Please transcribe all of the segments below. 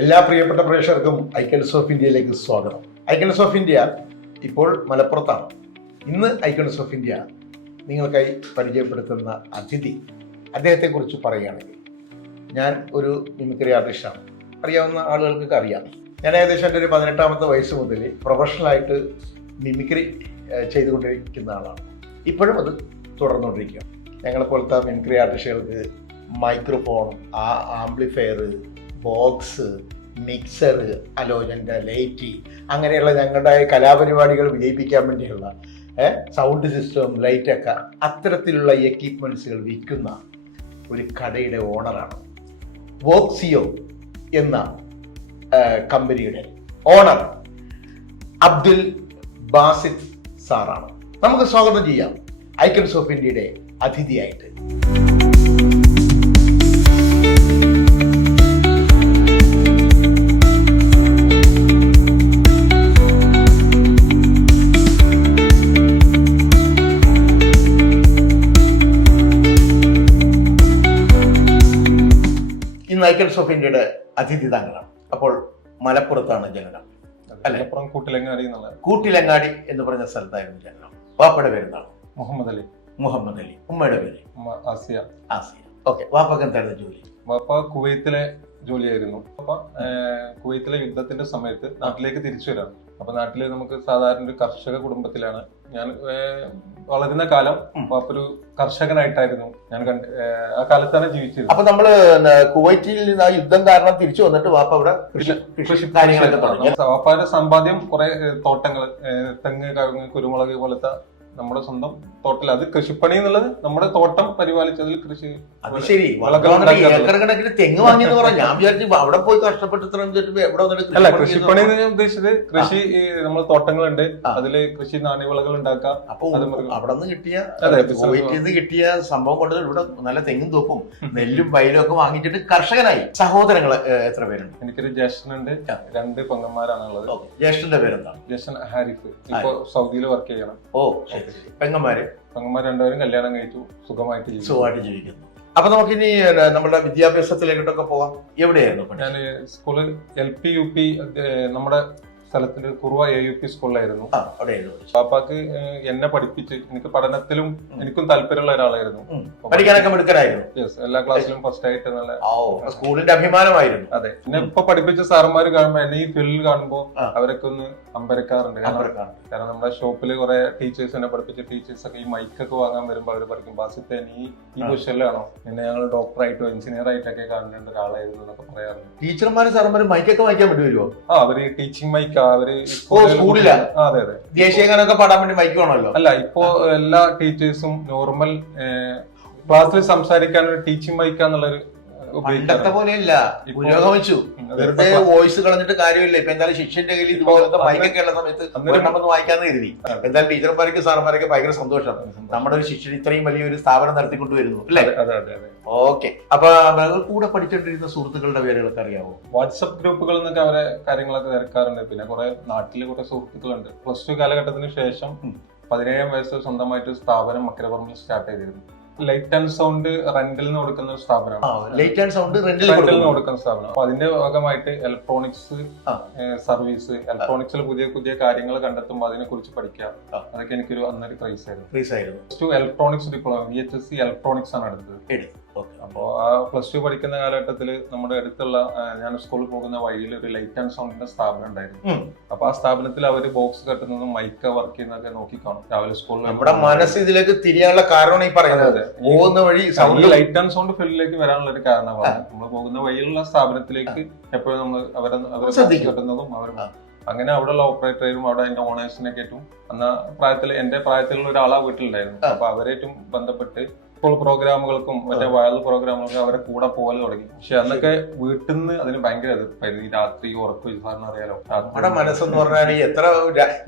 എല്ലാ പ്രിയപ്പെട്ട പ്രേക്ഷകർക്കും ഐക്കൺസ് ഓഫ് ഇന്ത്യയിലേക്ക് സ്വാഗതം. ഐക്കൺസ് ഓഫ് ഇന്ത്യ ഇപ്പോൾ മലപ്പുറത്താണ്. ഇന്ന് ഐക്കൺസ് ഓഫ് ഇന്ത്യ നിങ്ങൾക്കായി പരിചയപ്പെടുത്തുന്ന അതിഥി, അദ്ദേഹത്തെക്കുറിച്ച് പറയുകയാണെങ്കിൽ, ഞാൻ ഒരു മിമിക്രി ആർട്ടിസ്റ്റാണ്. അറിയാവുന്ന ആളുകൾക്കൊക്കെ അറിയാം. ഞാൻ ഏകദേശം എൻ്റെ ഒരു 18ാമത്തെ വയസ്സ് മുതൽ പ്രൊഫഷണലായിട്ട് മിമിക്രി ചെയ്തുകൊണ്ടിരിക്കുന്ന ആളാണ്. ഇപ്പോഴും അത് തുടർന്നുകൊണ്ടിരിക്കുകയാണ്. ഞങ്ങളെപ്പോലത്തെ മിമിക്രി ആർട്ടിസ്റ്റുകൾക്ക് മൈക്രോഫോൺ, ആംപ്ലിഫയർ, ബോക്സ്, മിക്സർ, അലോജൻ്റെ ലൈറ്റ്, അങ്ങനെയുള്ള ഞങ്ങളുടെ കലാപരിപാടികൾ വിജയിപ്പിക്കാൻ വേണ്ടിയുള്ള സൗണ്ട് സിസ്റ്റം, ലൈറ്റൊക്കെ അത്തരത്തിലുള്ള എക്യുപ്മെൻറ്റ്സുകൾ വിൽക്കുന്ന ഒരു കടയുടെ ഓണറാണ്. വോക്സിയോ എന്ന കമ്പനിയുടെ ഓണർ അബ്ദുൽ ബാസിത്ത് സാറാണ്. നമുക്ക് സ്വാഗതം ചെയ്യാം ഐക്കൺസ് ഓഫ് ഇന്ത്യയുടെ അതിഥിയായിട്ട്. ഇന്ന് ഐക്കൺസ് ഓഫ് ഇന്ത്യയുടെ അതിഥി താങ്കളാണ്. അപ്പോൾ മലപ്പുറത്താണ് ജനനം അല്ലെ? കൂട്ടിലങ്ങാടി എന്ന് പറഞ്ഞ സ്ഥലത്തായിരുന്നു ജനനം. വാപ്പയുടെ പേരെന്താണ്? മുഹമ്മദ് അലി. ഉമ്മയുടെ പേര്? ആസിയ. ഓക്കെ. വാപ്പക്ക് എന്തായിരുന്നു ജോലി? വാപ്പ കുവൈത്തിലെ ജോലിയായിരുന്നു. അപ്പൊ കുവൈത്തിലെ യുദ്ധത്തിന്റെ സമയത്ത് നാട്ടിലേക്ക് തിരിച്ചു വരാം. അപ്പൊ നാട്ടില് നമുക്ക് സാധാരണ ഒരു കർഷക കുടുംബത്തിലാണ് ഞാൻ വളരുന്ന കാലം. വാപ്പ ഒരു കർഷകനായിട്ടായിരുന്നു ഞാൻ ആ കാലത്താണ് ജീവിച്ചിരുന്നത്. അപ്പൊ നമ്മള് കുവൈറ്റിൽ നിന്ന് ആ യുദ്ധം കാരണം തിരിച്ചു വന്നിട്ട് വാപ്പ അവിടെ കൃഷി കാര്യങ്ങളൊക്കെ തുടങ്ങി. വാപ്പയുടെ സമ്പാദ്യം കുറെ തോട്ടങ്ങൾ, തെങ്ങ്, കവുങ്ങ്, കുരുമുളക് പോലത്തെ നമ്മുടെ സ്വന്തം തോട്ടത്തിൽ. അത് കൃഷിപ്പണി എന്നുള്ളത് നമ്മുടെ തോട്ടം പരിപാലിച്ചതിൽ കൃഷി. അത് ശരി. ഏക്കർ കണക്കിന് തെങ്ങ് വാങ്ങിയെന്ന് പറഞ്ഞാൽ ഞാൻ വിചാരിച്ചു അവിടെ പോയി കഷ്ടപ്പെട്ട് അല്ല, കൃഷിപ്പണി എന്ന് ഞാൻ ഉദ്ദേശിച്ചത് കൃഷി. നമ്മൾ തോട്ടങ്ങളുണ്ട്, അതില് കൃഷി നാണ്യവിളകൾ ഉണ്ടാക്കാം. അപ്പൊ അവിടെ നിന്ന് കിട്ടിയ, കുവൈറ്റിൽ നിന്ന് കിട്ടിയ സംഭവം കൊണ്ട് ഇവിടെ നല്ല തെങ്ങും തോപ്പും നെല്ലും വയലും ഒക്കെ വാങ്ങിച്ചിട്ട് കർഷകനായി. സഹോദരങ്ങൾ എത്ര പേരുണ്ട്? എനിക്കൊരു ജ്യേഷ്ഠനുണ്ട്, 2 പെങ്ങന്മാരാണുള്ളത്. ജ്യേഷ്ഠന്റെ പേരെന്താണ്? ജ്യേഷ്ഠൻ ഹാരിഫ്. ഇപ്പൊ സൗദിയിൽ വർക്ക് ചെയ്യണം. ഓ, പെങ്ങന്മാർ 2 പേരും കല്യാണം കഴിച്ചു, സുഖമായിട്ട് ജീവിക്കുന്നു. അപ്പൊ നമുക്കിനി നമ്മുടെ വിദ്യാഭ്യാസത്തിലേക്കൊക്കെ പോകാം. എവിടെയായിരുന്നു? ഞാൻ സ്കൂള് LP UP നമ്മുടെ സ്ഥലത്തിന്റെ കുറുവ AUP സ്കൂളിലായിരുന്നു. പാപ്പാക്ക് എന്നെ പഠിപ്പിച്ച്, എനിക്ക് പഠനത്തിലും എനിക്കും താല്പര്യമുള്ള ഒരാളായിരുന്നു. പഠിക്കാനൊക്കെ മിടുക്കനായിരുന്നു. യെസ്, എല്ലാ ക്ലാസ്സിലും ഫസ്റ്റ് ആയിട്ട് നല്ല സ്കൂളിന്റെ അഭിമാനമായിരുന്നു. അതെ. എന്നെ ഇപ്പൊ പഠിപ്പിച്ച സാറന്മാര് കാണുമ്പോ, എന്നെ ഈ ഫീൽഡിൽ കാണുമ്പോ അവരൊക്കെ ഒന്ന് അമ്പരക്കാറുണ്ട്. കാരണം നമ്മുടെ ഷോപ്പില് കുറെ ടീച്ചേഴ്സ് എന്നെ പഠിപ്പിച്ച ടീച്ചേഴ്സ് ഒക്കെ ഈ മൈക്കൊക്കെ വാങ്ങാൻ വരുമ്പോ അവര് പഠിക്കും, ബാസിത്തെ നീ ഈ പൊസിഷനിലാണോ, എന്നെ ഞങ്ങൾ ഡോക്ടറായിട്ടോ എഞ്ചിനീയർ ആയിട്ടൊക്കെ കാണേണ്ട ഒരാളായിരുന്നു എന്നൊക്കെ പറയാറുണ്ട്. ടീച്ചർമാരും സാറന്മാരും മൈക്കൊക്കെ വായിക്കാൻ പറ്റുമല്ലോ? അവര് ടീച്ചിങ് മൈക്ക്, അവര് സ്കൂളിലാണ്. അതെ അതെ. ദേശീയഗാനമൊക്കെ പാടാൻ വേണ്ടി മൈക്ക് വേണമല്ലോ. അല്ല, ഇപ്പോ എല്ലാ ടീച്ചേഴ്സും നോർമൽ ക്ലാസ്സിൽ സംസാരിക്കാൻ ഒരു ടീച്ചിങ് മൈക്കാന്നുള്ളൊരു പണ്ടത്തെ പോലെയല്ല, പുരോഗമിച്ചു. വെറുതെ വോയിസ് കളഞ്ഞിട്ട് കാര്യമില്ല. ഇപ്പൊ എന്തായാലും ശിഷ്യന്റെ കയ്യിൽ ഇതുപോലത്തെ മൈക്കൊക്കെ ഉള്ള സമയത്ത് ഒരെണ്ണമെന്ന് വായിക്കാന്ന് കരുതി. എന്തായാലും ടീച്ചർമാർക്ക് സാറന്മാരൊക്കെ ഭയങ്കര സന്തോഷം. നമ്മുടെ ഒരു ശിഷ്യൻ ഇത്രയും വലിയൊരു സ്ഥാപനം നടത്തിക്കൊണ്ട് വരുന്നു അല്ലേ? ഓക്കെ. അപ്പൊ കൂടെ പഠിച്ചോണ്ടിരുന്ന സുഹൃത്തുക്കളുടെ പേരുകളൊക്കെ അറിയാവോ? വാട്സപ്പ് ഗ്രൂപ്പുകൾ എന്നൊക്കെ അവരെ കാര്യങ്ങളൊക്കെ തിരക്കാറുണ്ട്. പിന്നെ കുറെ നാട്ടില് കുറെ സുഹൃത്തുക്കളുണ്ട്. +2 കാലഘട്ടത്തിന് ശേഷം 17 വയസ്സ് സ്വന്തമായിട്ട് സ്ഥാപനം മക്കരപ്പുറമിൽ സ്റ്റാർട്ട് ചെയ്തിരുന്നു. ലൈറ്റ് ആൻഡ് സൗണ്ട് റെന്റലിന് കൊടുക്കുന്ന ഒരു സ്ഥാപനമാണ്. ലൈറ്റ് ആൻഡ് സൗണ്ട് റെന്റലിന് കൊടുക്കുന്ന സ്ഥാപനം. അപ്പൊ അതിന്റെ ഭാഗമായിട്ട് ഇലക്ട്രോണിക്സ് സർവീസ്, ഇലക്ട്രോണിക്സിൽ പുതിയ പുതിയ കാര്യങ്ങൾ കണ്ടെത്തുമ്പോൾ അതിനെ കുറിച്ച് പഠിക്കുക, അതൊക്കെ എനിക്കൊരു അന്നൊരു ക്രൈസ് ആയിരുന്നു. ഇലക്ട്രോണിക്സ് ഡിപ്ലോമ VHSC ഇലക്ട്രോണിക്സ് ആണ് എടുത്തത്. അപ്പോ ആ +2 പഠിക്കുന്ന കാലഘട്ടത്തിൽ നമ്മുടെ അടുത്തുള്ള, ഞാൻ സ്കൂളിൽ പോകുന്ന വഴിയിൽ ഒരു ലൈറ്റ് ആൻഡ് സൗണ്ടിന്റെ സ്ഥാപനം ഉണ്ടായിരുന്നു. അപ്പൊ ആ സ്ഥാപനത്തിൽ അവര് ബോക്സ് കെട്ടുന്നതും മൈക്ക് വർക്ക് ചെയ്യുന്നതൊക്കെ നോക്കിക്കാണും രാവിലെ സ്കൂളിൽ. നമ്മുടെ മനസ്സ് ഇതിലേക്ക് തിരിയാനുള്ള കാരണം ഈ പറയുന്നത് പോകുന്ന വഴി ലൈറ്റ് ആൻഡ് സൗണ്ട് ഫീൽഡിലേക്ക് വരാനുള്ള ഒരു കാരണമാണ്. നമ്മൾ പോകുന്ന വഴിയിലുള്ള സ്ഥാപനത്തിലേക്ക് എപ്പോഴും നമ്മൾ അവരെ കെട്ടുന്നതും അവരും. അങ്ങനെ അവിടെയുള്ള ഓപ്പറേറ്ററും അവിടെ അതിന്റെ ഓണേഴ്സിനെ കേട്ടും അന്ന് എന്റെ പ്രായത്തിലുള്ള ഒരാളാ വീട്ടിലുണ്ടായിരുന്നു. അപ്പൊ അവരായിട്ടും ബന്ധപ്പെട്ട് സ്കൂൾ പ്രോഗ്രാമുകൾക്കും മറ്റേ വയൽ പ്രോഗ്രാമുകൾക്കും അവരെ കൂടെ പോലെ തുടങ്ങി. പക്ഷെ അന്നൊക്കെ വീട്ടിൽ നിന്ന് അതിന് ഭയങ്കര എതിർപ്പായിരുന്നു. ഈ രാത്രി ഉറക്കം സാറിന് അറിയാലോ, നമ്മുടെ മനസ്സെന്ന് പറഞ്ഞാൽ എത്ര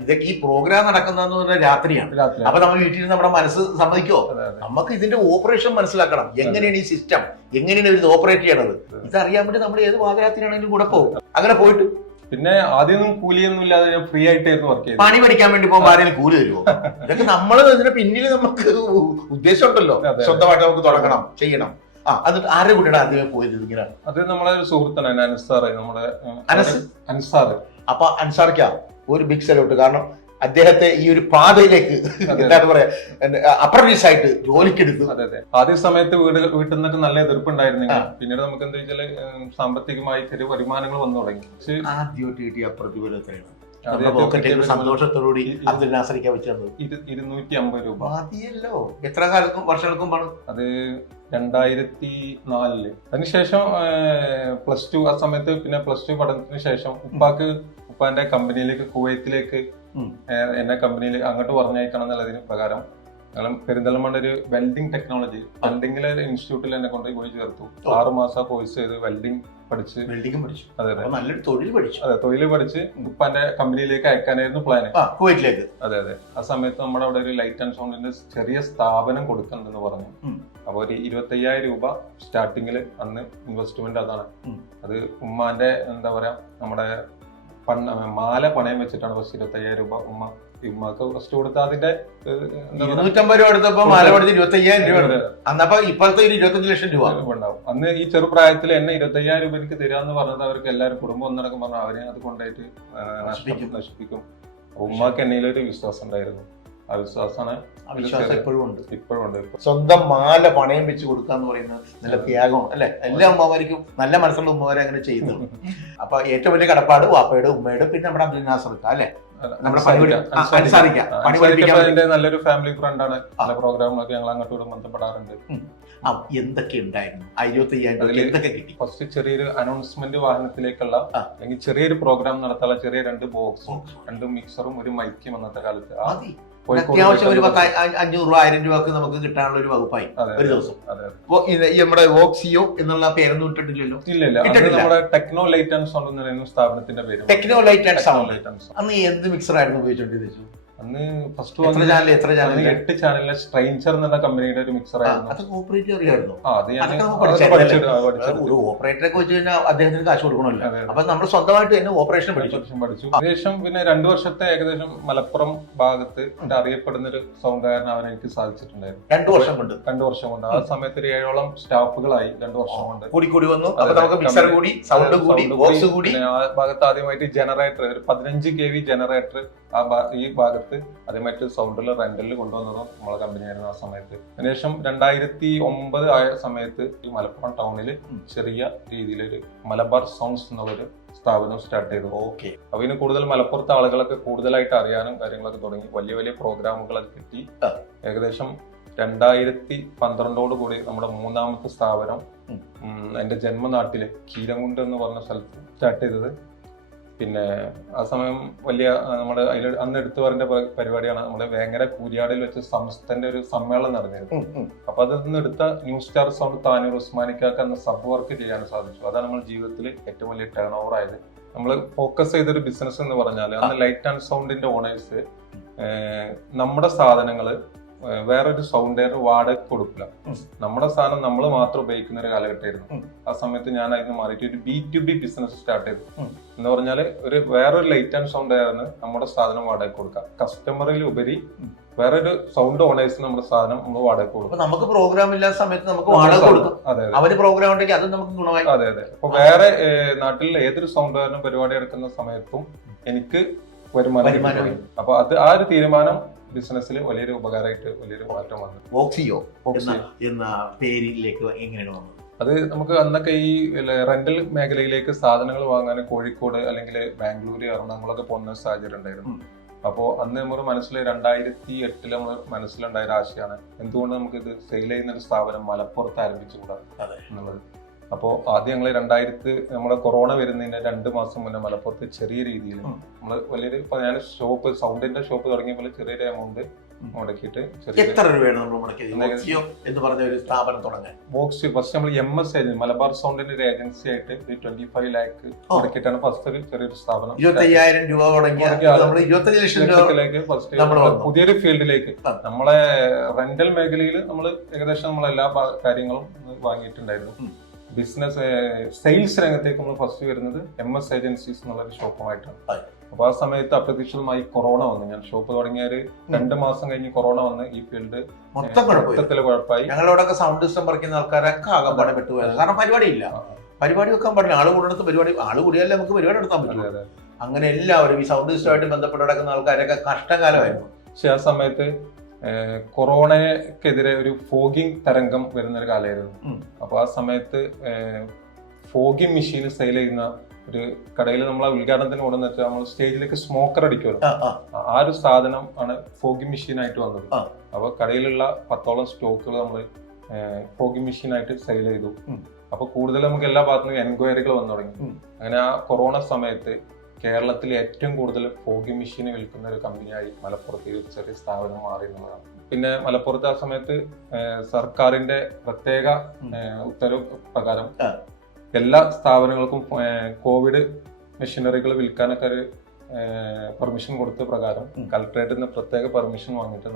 ഇതൊക്കെ ഈ പ്രോഗ്രാം നടക്കുന്നതെന്ന് പറഞ്ഞാൽ രാത്രിയാണ്. അപ്പൊ നമ്മൾ വീട്ടിൽ നിന്ന് നമ്മുടെ മനസ്സ് സമ്മതിക്കോ? നമുക്ക് ഇതിന്റെ ഓപ്പറേഷൻ മനസ്സിലാക്കണം. എങ്ങനെയാണ് ഈ സിസ്റ്റം, എങ്ങനെയാണ് ഇത് ഓപ്പറേറ്റ് ചെയ്യണത്, ഇതറിയാൻ വേണ്ടി നമ്മൾ ഏത് പാദയാത്രയാണെങ്കിലും കൂടെ പോകും. അങ്ങനെ പോയിട്ട് പിന്നെ ആദ്യമൊന്നും കൂലിയൊന്നും ഇല്ലാതെ ഞാൻ ഫ്രീ ആയിട്ടായിരുന്നു വർക്ക് ചെയ്തത്. പണി പഠിക്കാൻ വേണ്ടി പോകുമ്പോൾ ആരെങ്കിലും കൂലി തരുമോ? ഇതൊക്കെ നമ്മൾ ഇതിന്റെ പിന്നിൽ നമുക്ക് ഉദ്ദേശം ഉണ്ടല്ലോ, സ്വന്തമായിട്ട് നമുക്ക് തുടങ്ങണം, ചെയ്യണം. എന്നിട്ട് ആരുടെ കൂടെയാണ് ആദ്യമേ പോയത് ഇങ്ങനെ? അത് നമ്മളെ ഒരു സുഹൃത്താണ് അൻസാർ, നമ്മുടെ അനസ്. അൻസാർ. അപ്പൊ അൻസാർക്കാ ഒരു ബിഗ് സല്യൂട്ട്. കാരണം അദ്ദേഹത്തെ ഈ ഒരു പാതയിലേക്ക് എന്താണ് പറയാ അപ്രന്റീസ് ആയിട്ട് ജോലിക്കെടുത്തു. അതെ അതെ. ആദ്യ സമയത്ത് വീട്ടിൽ നിന്നൊക്കെ നല്ല എതിർപ്പുണ്ടായിരുന്നെങ്കിൽ പിന്നീട് നമുക്ക് എന്താ വെച്ചാൽ സാമ്പത്തികമായി ചെറിയ വരുമാനങ്ങൾ വന്നു തുടങ്ങി. ആദ്യമായിട്ട് കിട്ടിയ പ്രതിഫലം എത്രയാണ്? സന്തോഷത്തോടുകൂടി അബ്ദുൽ നാസറിക്ക വെച്ചത് 250 രൂപ. മതിയല്ലോ. എത്ര വർഷങ്ങൾക്കും പണം? അത് 2004. അതിനുശേഷം +2 ആ സമയത്ത്, പിന്നെ +2 പഠനത്തിന് ശേഷം ഉപ്പാന്റെ കമ്പനിയിലേക്ക്, കുവൈത്തിലേക്ക് എന്നെ കമ്പനിയിൽ അങ്ങോട്ട് പറഞ്ഞയക്കണം എന്നുള്ളതിന് പ്രകാരം ഞങ്ങൾ പെരിന്തൽമണ്ണ ഒരു വെൽഡിംഗ് ടെക്നോളജി വെൽഡിംഗിലെ ഇൻസ്റ്റിറ്റ്യൂട്ടിൽ എന്നെ കൊണ്ടുപോയി ചേർത്തു. 6 മാസം കോഴ്സ് ചെയ്ത് വെൽഡിംഗ് പഠിച്ചു. അതെ അതെ. നല്ലൊരു തൊഴിൽ പഠിച്ചു. അതെ, തൊഴിൽ പഠിച്ച് ഉപ്പാന്റെ കമ്പനിയിലേക്ക് അയക്കാനായിരുന്നു പ്ലാന്, കുവൈറ്റിലേക്ക്. അതെ അതെ. ആ സമയത്ത് നമ്മുടെ അവിടെ ഒരു ലൈറ്റ് ആൻഡ് സൗണ്ടിന്റെ ചെറിയ സ്ഥാപനം കൊടുക്കണ്ടെന്ന് പറഞ്ഞു. അപ്പൊ ഒരു 25,000 രൂപ സ്റ്റാർട്ടിങ്ങിൽ അന്ന് ഇൻവെസ്റ്റ്മെന്റ് അതാണ്. അത് ഉമ്മാന്റെ എന്താ പറയാ നമ്മുടെ മാല പണയം വെച്ചിട്ടാണ് ഫസ്റ്റ് 25,000 രൂപ ഉമ്മക്ക് ഫസ്റ്റ് കൊടുത്ത. അതിന്റെ 250 രൂപ എടുത്തപ്പോ മാല കൊടുത്ത് 25,000 രൂപ. അന്നപ്പോ ഇപ്പോഴത്തെ 25 ലക്ഷം രൂപ ഉണ്ടാവും. അന്ന് ഈ ചെറുപ്രായത്തിൽ എന്നെ 25,000 രൂപ എനിക്ക് തരാന്ന് പറഞ്ഞത് അവർക്ക് എല്ലാവരും കുടുംബം ഒന്നടക്കം പറഞ്ഞു അവരെ അത് കൊണ്ടായിട്ട് നശിപ്പിക്കും. ഉമ്മക്ക് എന്നതിലൊരു വിശ്വാസം ഉണ്ടായിരുന്നു. ആ വിശ്വാസമാണ് ഇപ്പോഴും ഉണ്ട്. ഇപ്പോഴും ഉണ്ട്. സ്വന്തം മാല പണയം വെച്ച് കൊടുക്കാന്ന് പറയുന്നത് നല്ല ത്യാഗമാണ് അല്ലെ? എല്ലാ ഉമ്മമാർക്കും, നല്ല മനസ്സുള്ള ഉമ്മമാരെ അങ്ങനെ ചെയ്യുന്നത്. അപ്പൊ ഏറ്റവും വലിയ കടപ്പാട് വാപ്പയുടെ, ഉമ്മയുടെ, പിന്നെ നമ്മുടെ അബ്ദുൽ നാസറിക്ക അല്ലെ, നല്ലൊരു ഫാമിലി ഫ്രണ്ടാണ്. പല പ്രോഗ്രാമുകളൊക്കെ ഞങ്ങൾ അങ്ങോട്ടും ബന്ധപ്പെടാറുണ്ട്. എന്തൊക്കെ ഉണ്ടായിരുന്നു? 25,000 എന്തൊക്കെ കിട്ടി? ഫസ്റ്റ് ചെറിയൊരു അനൗൺസ്മെന്റ് വാഹനത്തിലേക്കുള്ള അല്ലെങ്കിൽ ചെറിയൊരു പ്രോഗ്രാം നടത്താനുള്ള ചെറിയ 2 ബോക്സും 2 മിക്സറും ഒരു മൈക്കും അന്നത്തെ കാലത്ത് അത്യാവശ്യം ഒരു 500-1000 രൂപക്ക് നമുക്ക് കിട്ടാനുള്ള ഒരു വകുപ്പായി ഒരു ദിവസം. നമ്മുടെ വോക്സിയോ എന്നുള്ള പേരൊന്നും ഇട്ടിട്ടില്ലല്ലോ? ഇല്ല, നമ്മുടെ ടെക്നോ ലൈറ്റ് ആൻഡ് സൗണ്ട് എന്ന് പറയുന്ന സ്ഥാപനത്തിന്റെ പേര്. Techno light and sound. അന്ന് എന്ത് മിക്സർ ആയിരുന്നു ഉപയോഗിച്ചോണ്ടിരുന്നത്? അന്ന് ഫസ്റ്റ് 8 ചാനലിലെ സ്ട്രെയിഞ്ചർ എന്ന കമ്പനിയുടെ ഒരു മിക്സർ ആയിരുന്നു. അത് ഓപ്പറേറ്റ് അറിയായിരുന്നു. ഒരു ഓപ്പറേറ്ററൊക്കെ വെച്ച് കഴിഞ്ഞാൽ അദ്ദേഹത്തിന് കാശ് കൊടുക്കണമല്ലോ. അപ്പൊ നമ്മൾ സ്വന്തമായിട്ട് തന്നെ ഓപ്പറേഷൻ പഠിച്ചു. ശേഷം പിന്നെ 2 വർഷത്തെ ഏകദേശം മലപ്പുറം ഭാഗത്ത് അറിയപ്പെടുന്ന ഒരു സൗണ്ടുകാരനാവാൻ എനിക്ക് സാധിച്ചിട്ടുണ്ടായിരുന്നു. 2 വർഷം കൊണ്ട്. 2 വർഷം കൊണ്ട്. ആ സമയത്ത് ഒരു 7ഓളം സ്റ്റാഫുകളായി 2 വർഷം കൊണ്ട്. കൂടി വന്നു. മിക്സർ കൂടി, സൗണ്ട് കൂടി, ബോക്സ് കൂടി. ആ ഭാഗത്ത് ആദ്യമായിട്ട് ജനറേറ്റർ, ഒരു 15 kV ജനറേറ്റർ ഈ ഭാഗത്ത് അതേമായിട്ട് സൗണ്ടുള്ള റെന്റലിൽ കൊണ്ടുവന്നതും നമ്മളെ കമ്പനിയായിരുന്നു ആ സമയത്ത്. അതിനുശേഷം 2009 ആയ സമയത്ത് ഈ മലപ്പുറം ടൗണിൽ ചെറിയ രീതിയിലൊരു മലബാർ സൗണ്ട്സ് എന്നുള്ളൊരു സ്ഥാപനം സ്റ്റാർട്ട് ചെയ്തു. ഓക്കെ. അപ്പൊ ഇതിന് കൂടുതൽ മലപ്പുറത്തെ ആളുകളൊക്കെ കൂടുതലായിട്ട് അറിയാനും കാര്യങ്ങളൊക്കെ തുടങ്ങി. വലിയ വലിയ പ്രോഗ്രാമുകളൊക്കെ കിട്ടി. ഏകദേശം 2012 കൂടി നമ്മുടെ 3ാമത്തെ സ്ഥാപനം എന്റെ ജന്മനാട്ടില് കീരങ്കുണ്ട് എന്ന് പറഞ്ഞ സ്ഥലത്ത് സ്റ്റാർട്ട് ചെയ്തത്. പിന്നെ ആ സമയം വലിയ നമ്മുടെ അന്ന് എടുത്തു പറഞ്ഞ പരിപാടിയാണ് നമ്മുടെ വേങ്ങര കൂരിയാടിൽ വെച്ച് സംസ്ഥന്റെ ഒരു സമ്മേളനം നടന്നിരുന്നു. അപ്പൊ അതിൽ നിന്ന് എടുത്ത ന്യൂ സ്റ്റാർ സൗണ്ട് താനൂർ ഉസ്മാനിക്കാക്ക് അന്ന് സബ് വർക്ക് ചെയ്യാൻ സാധിച്ചു. അതാണ് നമ്മുടെ ജീവിതത്തിൽ ഏറ്റവും വലിയ ടേൺ ഓവർ ആയത്. നമ്മൾ ഫോക്കസ് ചെയ്തൊരു ബിസിനസ് എന്ന് പറഞ്ഞാൽ അന്ന് ലൈറ്റ് ആൻഡ് സൗണ്ടിന്റെ ഓണേഴ്സ് നമ്മുടെ സാധനങ്ങള് വേറൊരു സൗണ്ട് വാടക കൊടുക്കില്ല. നമ്മുടെ സാധനം നമ്മൾ മാത്രം ഉപയോഗിക്കുന്ന ഒരു കാലഘട്ടമായിരുന്നു. ആ സമയത്ത് ഞാൻ അതിന് മാറിയിട്ട് ഒരു B2B ബിസിനസ് സ്റ്റാർട്ട് ചെയ്തു. എന്ന് പറഞ്ഞാല് വേറൊരു ലൈറ്റ് ആൻഡ് സൗണ്ട് ആയിരുന്നു നമ്മുടെ സാധനം വാടക കൊടുക്കാം. കസ്റ്റമറിൽ ഉപരി വേറൊരു സൗണ്ട് ഓണേഴ്സ് നമ്മുടെ സാധനം നമ്മൾ വാടക കൊടുക്കും. നമുക്ക് പ്രോഗ്രാം ഇല്ലാത്ത സമയത്ത് നമുക്ക് വാടക കൊടുക്കും. അവര് പ്രോഗ്രാം ഉണ്ടെങ്കിൽ അത് നമുക്ക് ഗുണമായി. അതെ അതെ. അപ്പൊ വേറെ നാട്ടിൽ ഏതൊരു സൗണ്ടുകാരനും പരിപാടി എടുക്കുന്ന സമയത്തും എനിക്ക് വരുമാനം. അപ്പൊ ആ ഒരു തീരുമാനം ബിസിനസ്സിൽ വലിയൊരു ഉപകാരമായിട്ട് വലിയൊരു മാറ്റം വന്നു. വോക്സിയോ എന്ന പേരിലേക്ക് എങ്ങനെയാണ് വന്നത്? അത് നമുക്ക് അന്നൊക്കെ ഈ റെന്റൽ മേഖലയിലേക്ക് സാധനങ്ങൾ വാങ്ങാൻ കോഴിക്കോട് അല്ലെങ്കിൽ ബാംഗ്ലൂര്, എറണാകുളമൊക്കെ പോകുന്ന സാഹചര്യം ഉണ്ടായിരുന്നു. അപ്പോൾ അന്ന് നമ്മുടെ മനസ്സിൽ 2008 നമ്മൾ മനസ്സിലുണ്ടായ ഒരു ആശയമാണ് എന്തുകൊണ്ട് നമുക്ക് ഇത് സെയിൽ ചെയ്യുന്ന ഒരു സ്ഥാപനം മലപ്പുറത്ത് ആരംഭിച്ചുകൂടാ എന്നുള്ളത്. അപ്പോൾ ആദ്യം ഞങ്ങൾ നമ്മുടെ കൊറോണ വരുന്നതിന്റെ 2 മാസം മുന്നേ മലപ്പുറത്ത് ചെറിയ രീതിയിൽ നമ്മൾ വലിയൊരു ഞാൻ സൗണ്ടിന്റെ ഷോപ്പ് തുടങ്ങിയപ്പോൾ ചെറിയൊരു എമൗണ്ട് മുടക്കിയിട്ട് എത്ര രൂപയാണ് നമ്മൾ മുടക്കിയത് എന്ന് പറഞ്ഞ ഒരു സ്ഥാപനം തുടങ്ങാൻ? ബോക്സ് ഫസ്റ്റ് നമ്മൾ MS ഏജൻസി മലബാർ സൗണ്ടിന്റെ ഒരു ഏജൻസി ആയിട്ട് 25 lakh മുടക്കിയിട്ടാണ് ഫസ്റ്റ് ഒരു ചെറിയൊരു സ്ഥാപനം. 25,000 രൂപ മുടക്കി 25 ലക്ഷത്തിലേക്ക് ഫസ്റ്റ് പുതിയൊരു ഫീൽഡിലേക്ക് നമ്മളെ റെന്റൽ മേഖലയിൽ നമ്മൾ ഏകദേശം നമ്മളെല്ലാ കാര്യങ്ങളും വാങ്ങിയിട്ടുണ്ടായിരുന്നു. ബിസിനസ് സെയിൽസ് രംഗത്തേക്ക് നമ്മൾ ഫസ്റ്റ് വരുന്നത് MS ഏജൻസീസ് എന്നുള്ള ഒരു ഷോപ്പുമായിട്ടാണ്. അപ്പൊ ആ സമയത്ത് അപ്രതീക്ഷിതമായി കൊറോണ വന്നു. ഞാൻ ഷോപ്പ് തുടങ്ങിയ ഒരു 2 മാസം കഴിഞ്ഞ് കൊറോണ വന്ന് ഈ ഫീൽഡ് മൊത്തത്തില് കുഴപ്പമായി. ഞങ്ങളോടൊക്കെ സൗണ്ട് സിസ്റ്റം പറിക്കുന്ന ആൾക്കാരൊക്കെ ആകെ പെട്ടുപോയത്. കാരണം പരിപാടിയില്ല, പരിപാടി വെക്കാൻ പാടില്ല. ആള് കൂടുന്നിടത്ത് പരിപാടി, ആള് കൂടിയാലേ നമുക്ക് പരിപാടി നടത്താൻ പറ്റില്ല. അങ്ങനെ എല്ലാവരും ഈ സൗണ്ട് സിസ്റ്റമായിട്ട് ബന്ധപ്പെട്ട് നടക്കുന്ന ആൾക്കാരൊക്കെ കഷ്ടകാലമായിരുന്നു. പക്ഷെ ആ സമയത്ത് കൊറോണക്കെതിരെ ഒരു ഫോഗിങ് തരംഗം വരുന്നൊരു കാലമായിരുന്നു. അപ്പൊ ആ സമയത്ത് ഫോഗിങ് മെഷീൻ സെയിൽ ചെയ്യുന്ന ഒരു കടയിൽ നമ്മൾ ഉദ്ഘാടനത്തിന് കൊണ്ടുവന്ന് വെച്ചാൽ നമ്മൾ സ്റ്റേജിലേക്ക് സ്മോക്കർ അടിക്കുമല്ലോ, ആ ഒരു സാധനം ആണ് ഫോഗിങ് മെഷീൻ ആയിട്ട് വന്നത്. അപ്പൊ കടയിലുള്ള 10ഓളം സ്റ്റോക്കുകൾ നമ്മൾ ഫോഗിങ് മെഷീൻ ആയിട്ട് സെയിൽ ചെയ്തു. അപ്പൊ കൂടുതൽ നമുക്ക് എല്ലാ ഭാഗത്തുനിന്നും എൻക്വയറികൾ വന്നു തുടങ്ങി. അങ്ങനെ ആ കൊറോണ സമയത്ത് കേരളത്തിൽ ഏറ്റവും കൂടുതൽ ഫോഗിങ് മെഷീൻ വിൽക്കുന്ന ഒരു കമ്പനിയായി മലപ്പുറത്ത് ഒരു ചെറിയ സ്ഥാപനം മാറി എന്നുള്ളതാണ്. പിന്നെ മലപ്പുറത്ത് ആ സമയത്ത് സർക്കാരിന്റെ പ്രത്യേക ഉത്തരവ് പ്രകാരം എല്ലാ സ്ഥാപനങ്ങൾക്കും കോവിഡ് മെഷീനറികൾ വിൽക്കാനൊക്കെ ഒരു പെർമിഷൻ കൊടുത്ത പ്രകാരം കളക്ടറേറ്റിൽ നിന്ന് പ്രത്യേക പെർമിഷൻ വാങ്ങിയിട്ട്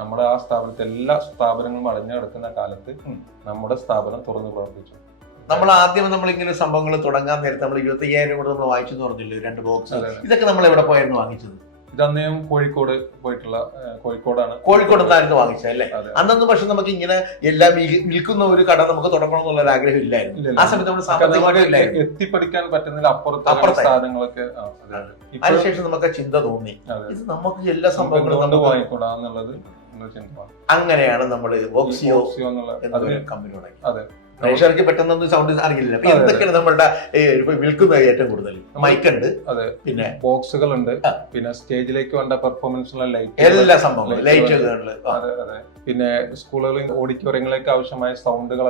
നമ്മുടെ ആ സ്ഥാപനത്തെ എല്ലാ സ്ഥാപനങ്ങളും അടഞ്ഞു കിടക്കുന്ന കാലത്ത് നമ്മുടെ സ്ഥാപനം തുറന്നു പ്രവർത്തിച്ചു. നമ്മൾ ആദ്യം ഇങ്ങനെ സംഭവങ്ങൾ തുടങ്ങാൻ നേരത്തെ നമ്മൾ 25,000 കൂടെ നമ്മൾ വായിച്ചു പറഞ്ഞില്ലേ, 2 ബോക്സ്. ഇതൊക്കെ നമ്മൾ എവിടെ പോയായിരുന്നു വാങ്ങിച്ചത്? ഇതന്ന് ഞാൻ കോഴിക്കോട് കോഴിക്കോടാണ്. കോഴിക്കോട് നിന്നായിരുന്നു വാങ്ങിച്ചത് അല്ലേ? അന്നൊന്നും പക്ഷെ നമുക്ക് ഇങ്ങനെ എല്ലാം വിൽക്കുന്ന ഒരു കട നമുക്ക് തുടങ്ങണം എന്നുള്ള ഒരു ആഗ്രഹം ഇല്ലായിരുന്നു. ആ സമയത്ത് നമ്മൾ എത്തിപ്പടിക്കാൻ പറ്റുന്നില്ല അപ്പുറത്തെ സാധനങ്ങളൊക്കെ. അതിനുശേഷം നമുക്ക് ചിന്ത തോന്നി, ഇത് നമുക്ക് എല്ലാ സംഭവങ്ങളും വാങ്ങിക്കൂടാന്നുള്ളത്. അങ്ങനെയാണ് നമ്മൾ വോക്സിയോ എന്നുള്ള കമ്പനി തുടങ്ങി. അതെ, പ്രേക്ഷകർക്ക് പെട്ടെന്നൊന്നും സൗണ്ട് അറിയില്ല. അപ്പൊ എന്തൊക്കെയാണ് നമ്മളുടെ വിൽക്കുന്നത്? ഏറ്റവും കൂടുതൽ മൈക്ക് ഉണ്ട്, അതെ, പിന്നെ ബോക്സുകൾ ഉണ്ട്, പിന്നെ സ്റ്റേജിലേക്ക് വേണ്ട പെർഫോമൻസിനുള്ള ലൈറ്റ്, എല്ലാ സംഭവങ്ങളും, ലൈറ്റുകൾ. അതെ അതെ. പിന്നെ സ്കൂളുകളിൽ ഓഡിറ്റോറിയങ്ങളിലേക്ക് ആവശ്യമായ സൗണ്ടുകൾ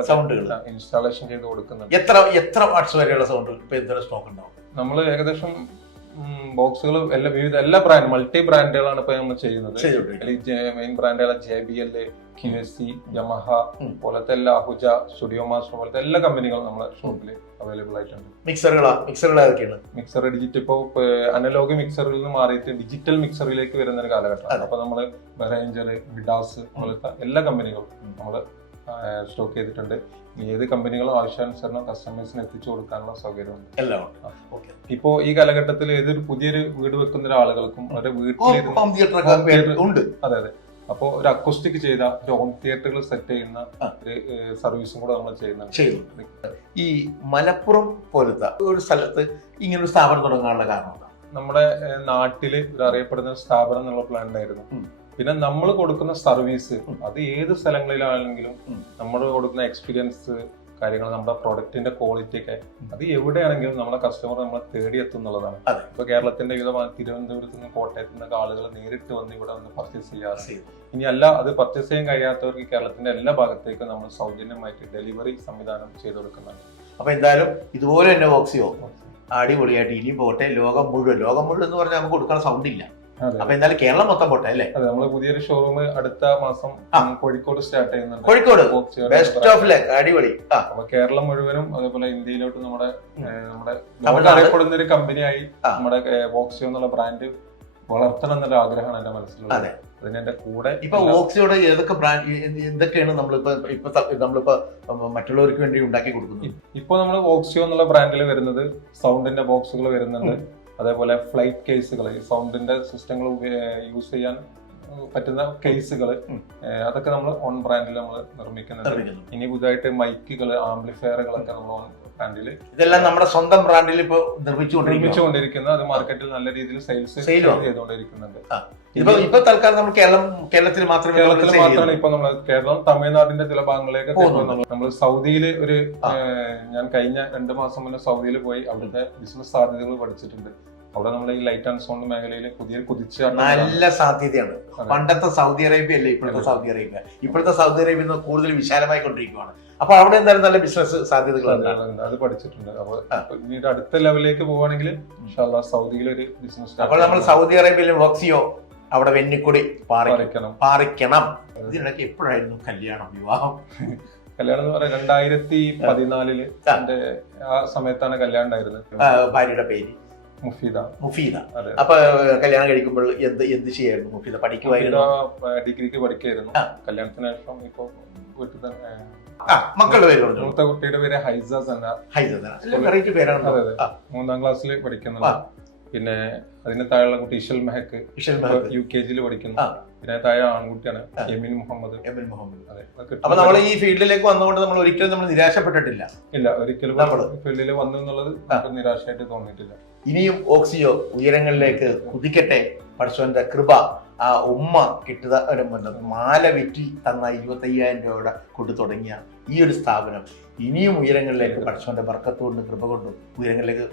ഇൻസ്റ്റാളേഷൻ ചെയ്ത് കൊടുക്കുന്നുണ്ട്. എത്ര വാട്ട്സ് വരെയുള്ള സൗണ്ട് ഇപ്പൊ എന്തൊരു സ്റ്റോക്ക് ഉണ്ടാവും? നമ്മൾ ഏകദേശം ബോക്സുകൾ എല്ലാ ബ്രാൻഡ് മൾട്ടി ബ്രാൻഡുകളാണ് ഇപ്പൊ നമ്മൾ ചെയ്യുന്നത്. മെയിൻ ബ്രാൻഡുകൾ JBL, QSC, യമഹ പോലത്തെ എല്ലാ അഹുജ, സ്റ്റുഡിയോ മാസ്റ്റർ പോലത്തെ എല്ലാ കമ്പനികളും നമ്മുടെ ഷോപ്പിൽ അവൈലബിൾ ആയിട്ടുണ്ട്. മിക്സറുകൾ ഏതൊക്കെയാണ്? മിക്സർ ഡിജിറ്റൽ ഇപ്പോ അനലോഗ് മിക്സറിൽ നിന്ന് മാറിയിട്ട് ഡിജിറ്റൽ മിക്സറിലേക്ക് വരുന്ന ഒരു കാലഘട്ടമാണ്. അപ്പൊ നമ്മള് ബെറേഞ്ചർ, വിഡാസ് പോലത്തെ എല്ലാ കമ്പനികളും നമ്മള് സ്റ്റോക്ക് ചെയ്തിട്ടുണ്ട്. ഏത് കമ്പനികളും ആവശ്യാനുസരണം കസ്റ്റമേഴ്സിന് എത്തിച്ചു കൊടുക്കാനുള്ള സൗകര്യമുണ്ട്. ഇപ്പോ ഈ കാലഘട്ടത്തിൽ ഏതൊരു പുതിയൊരു വീട് വെക്കുന്ന ഒരാളുകൾക്കും അവരുടെ വീട്ടിൽ അതെ അതെ. അപ്പോ ഒരു അക്കോസ്റ്റിക് ചെയ്ത ഒരു ഹോം തിയേറ്ററുകൾ സെറ്റ് ചെയ്യുന്ന ഒരു സർവീസും കൂടെ നമ്മൾ ചെയ്യുന്നുണ്ട്. ഈ മലപ്പുറം പോലത്തെ ഒരു സ്ഥലത്ത് ഇങ്ങനെ ഒരു സ്ഥാപനം തുടങ്ങാനുള്ള കാരണം നമ്മുടെ നാട്ടില് ഒരു അറിയപ്പെടുന്ന സ്ഥാപനം എന്നുള്ള പ്ലാൻ ഉണ്ടായിരുന്നു. പിന്നെ നമ്മൾ കൊടുക്കുന്ന സർവീസ് അത് ഏത് സ്ഥലങ്ങളിലാണെങ്കിലും നമ്മൾ കൊടുക്കുന്ന എക്സ്പീരിയൻസ് കാര്യങ്ങൾ, നമ്മുടെ പ്രൊഡക്റ്റിന്റെ ക്വാളിറ്റി ഒക്കെ അത് എവിടെയാണെങ്കിലും നമ്മുടെ കസ്റ്റമർ നമ്മളെ തേടി എത്തുന്നുള്ളതാണ്. ഇപ്പൊ കേരളത്തിന്റെ വിവിധ തിരുവനന്തപുരത്ത് നിന്ന് കോട്ടയത്ത് നിന്നൊക്കെ ആളുകൾ നേരിട്ട് വന്ന് ഇവിടെ വന്ന് പർച്ചേസ് ചെയ്യാറ്. ഇനി അല്ല അത് പർച്ചേസ് ചെയ്യാൻ കഴിയാത്തവർക്ക് കേരളത്തിന്റെ എല്ലാ ഭാഗത്തേക്കും നമ്മൾ സൗജന്യമായിട്ട് ഡെലിവറി സംവിധാനം ചെയ്തു കൊടുക്കുന്നുണ്ട്. അപ്പൊ എന്തായാലും ഇതുപോലെ തന്നെ വോക്സിയോ അടിപൊളിയായിട്ട് ഇനി പോട്ടെ. ലോകം മുഴുവൻ എന്ന് പറഞ്ഞാൽ നമുക്ക് കൊടുക്കാൻ സൗണ്ട് ഇല്ല. അപ്പൊ എന്തായാലും കേരളം മൊത്തം പോട്ടെ അല്ലേ? അതെ, നമ്മള് പുതിയൊരു ഷോറൂം അടുത്ത മാസം കോഴിക്കോട് സ്റ്റാർട്ട് ചെയ്യുന്നുണ്ട്. കോഴിക്കോട് ബെസ്റ്റ് ഓഫ് ലക്ക്, അടിപൊളി. അപ്പൊ കേരളം മുഴുവനും അതേപോലെ ഇന്ത്യയിലോട്ട് നമ്മുടെ അറിയപ്പെടുന്ന ഒരു കമ്പനിയായി നമ്മുടെ വോക്സിയോ എന്നുള്ള ബ്രാൻഡ് വളർത്തണം എന്നുള്ള ആഗ്രഹമാണ് എന്റെ മനസ്സിലുള്ളത്. അതിന് എന്റെ കൂടെ ഇപ്പൊ വോക്സിയോടെ ഏതൊക്കെ ബ്രാൻഡ് എന്തൊക്കെയാണ് നമ്മളിപ്പോ മറ്റുള്ളവർക്ക് വേണ്ടി ഉണ്ടാക്കി കൊടുക്കുന്നത്? ഇപ്പൊ നമ്മൾ വോക്സിയോ എന്നുള്ള ബ്രാൻഡിൽ വരുന്നത് സൗണ്ടിന്റെ ബോക്സുകൾ വരുന്നുണ്ട്. അതേപോലെ ഫ്ലൈറ്റ് കേസുകൾ, സൗണ്ടിന്റെ സിസ്റ്റങ്ങൾ യൂസ് ചെയ്യാൻ പറ്റുന്ന കേസുകൾ, അതൊക്കെ നമ്മൾ ഓൺ ബ്രാൻഡിൽ നമ്മൾ നിർമ്മിക്കുന്നുണ്ട്. ഇനി പുതുതായിട്ട് മൈക്കുകൾ, ആംപ്ലിഫയറുകളൊക്കെ നമ്മൾ ഓൺ ബ്രാൻഡിൽ, ഇതെല്ലാം നമ്മുടെ സ്വന്തം ബ്രാൻഡിൽ ഇപ്പോൾ നിർമ്മിച്ചുകൊണ്ടിരിക്കുന്നത്. അത് മാർക്കറ്റിൽ നല്ല രീതിയിൽ സെയിൽസ് ചെയ്തുകൊണ്ടിരിക്കുന്നുണ്ട്. ഇപ്പൊ തൽക്കാലം നമ്മൾ കേരളത്തിൽ മാത്രമാണ്. ഇപ്പൊ നമ്മൾ കേരളം, തമിഴ്നാടിന്റെ ചില ഭാഗങ്ങളിലേക്ക് നമ്മൾ സൗദിയില് ഞാൻ കഴിഞ്ഞ 2 മാസം മുന്നേ സൗദിയിൽ പോയി അവിടുത്തെ ബിസിനസ് സാധ്യതകൾ പഠിച്ചിട്ടുണ്ട്. അവിടെ നമ്മൾ ഈ ലൈറ്റ് ആൻഡ് സൗണ്ട് മേഖലയിൽ പുതിയ കുതിച്ച് നല്ല സാധ്യതയാണ്. പണ്ടത്തെ സൗദി അറേബ്യ അല്ലേ ഇപ്പോഴത്തെ സൗദി അറേബ്യ? ഇപ്പോഴത്തെ സൗദി അറേബ്യ കൂടുതൽ വിശാലമായി കൊണ്ടിരിക്കുകയാണ്. അപ്പൊ അവിടെ എന്തായാലും നല്ല ബിസിനസ് സാധ്യതകളുണ്ട്. അത് പഠിച്ചിട്ടുണ്ട്. അപ്പൊ പിന്നീട് അടുത്ത ലെവലിലേക്ക് പോവുകയാണെങ്കിൽ സൗദിയിലൊരു ബിസിനസ്. അപ്പോൾ നമ്മൾ സൗദി അറേബ്യയിലും വോക്സിയോ അവിടെ വെന്നിക്കൊടി പാറിക്കണം. ഇതിനിടയ്ക്ക് എപ്പോഴായിരുന്നു കല്യാണം, വിവാഹം? കല്യാണം എന്ന് പറയാൻ 2014 ആ സമയത്താണ് കല്യാണം ഉണ്ടായിരുന്നത്. ഭാര്യയുടെ പേര് മുഫീദ. അപ്പൊ കല്യാണം കഴിക്കുമ്പോൾ എന്ത് ചെയ്യായിരുന്നു മുഫീദ? പഠിക്കുമായിരുന്നു? ഡിഗ്രിക്ക് പഠിക്കായിരുന്നു. കല്യാണത്തിന് ശേഷം ഇപ്പൊ വീട്ടിൽ തന്നെ മക്കളുടെ പേര്, മൂത്ത കുട്ടിയുടെ പേര് ഹൈസ. 3ാം ക്ലാസ്സിൽ പഠിക്കുന്നുണ്ട്. പിന്നെ അതിന് താഴെയുള്ള കുട്ടി ഇഷൽ മെഹക്ക് ഇഷൽ മെഹക്ക് UKG പഠിക്കുന്നു. പിന്നെ താഴെ ആൺകുട്ടിയാണ് എമിൻ മുഹമ്മദ്. അതെ. അതെ. അപ്പൊ നമ്മൾ ഈ ഫീൽഡിലേക്ക് വന്നുകൊണ്ട് നമ്മൾ ഒരിക്കലും നമ്മൾ നിരാശപ്പെട്ടിട്ടില്ല. ഇല്ല, ഒരിക്കലും ഫീൽഡിൽ വന്നു എന്നുള്ളത് നിരാശയായിട്ട് തോന്നിയിട്ടില്ല. ഇനിയും ഓക്സിയോ ഉയരങ്ങളിലേക്ക് കുതിക്കട്ടെ. പടച്ചോന്റെ കൃപ, ആ ഉമ്മ കിട്ടുക, മാല വിറ്റി തന്ന 25,000 രൂപയുടെ കൊണ്ട് തുടങ്ങിയ ഈ ഒരു സ്ഥാപനം ഇനിയും ഉയരങ്ങളിലേക്ക് പടച്ചോന്റെ ബർക്കത്തുകൊണ്ട് കൃപ കൊണ്ടും ഉയരങ്ങളിലേക്ക്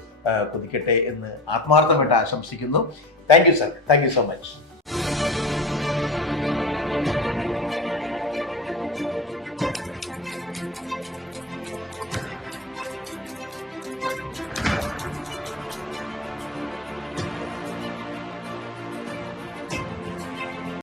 കുതിക്കട്ടെ എന്ന് ആത്മാർത്ഥമായിട്ട് ആശംസിക്കുന്നു. Thank you sir, thank you so much.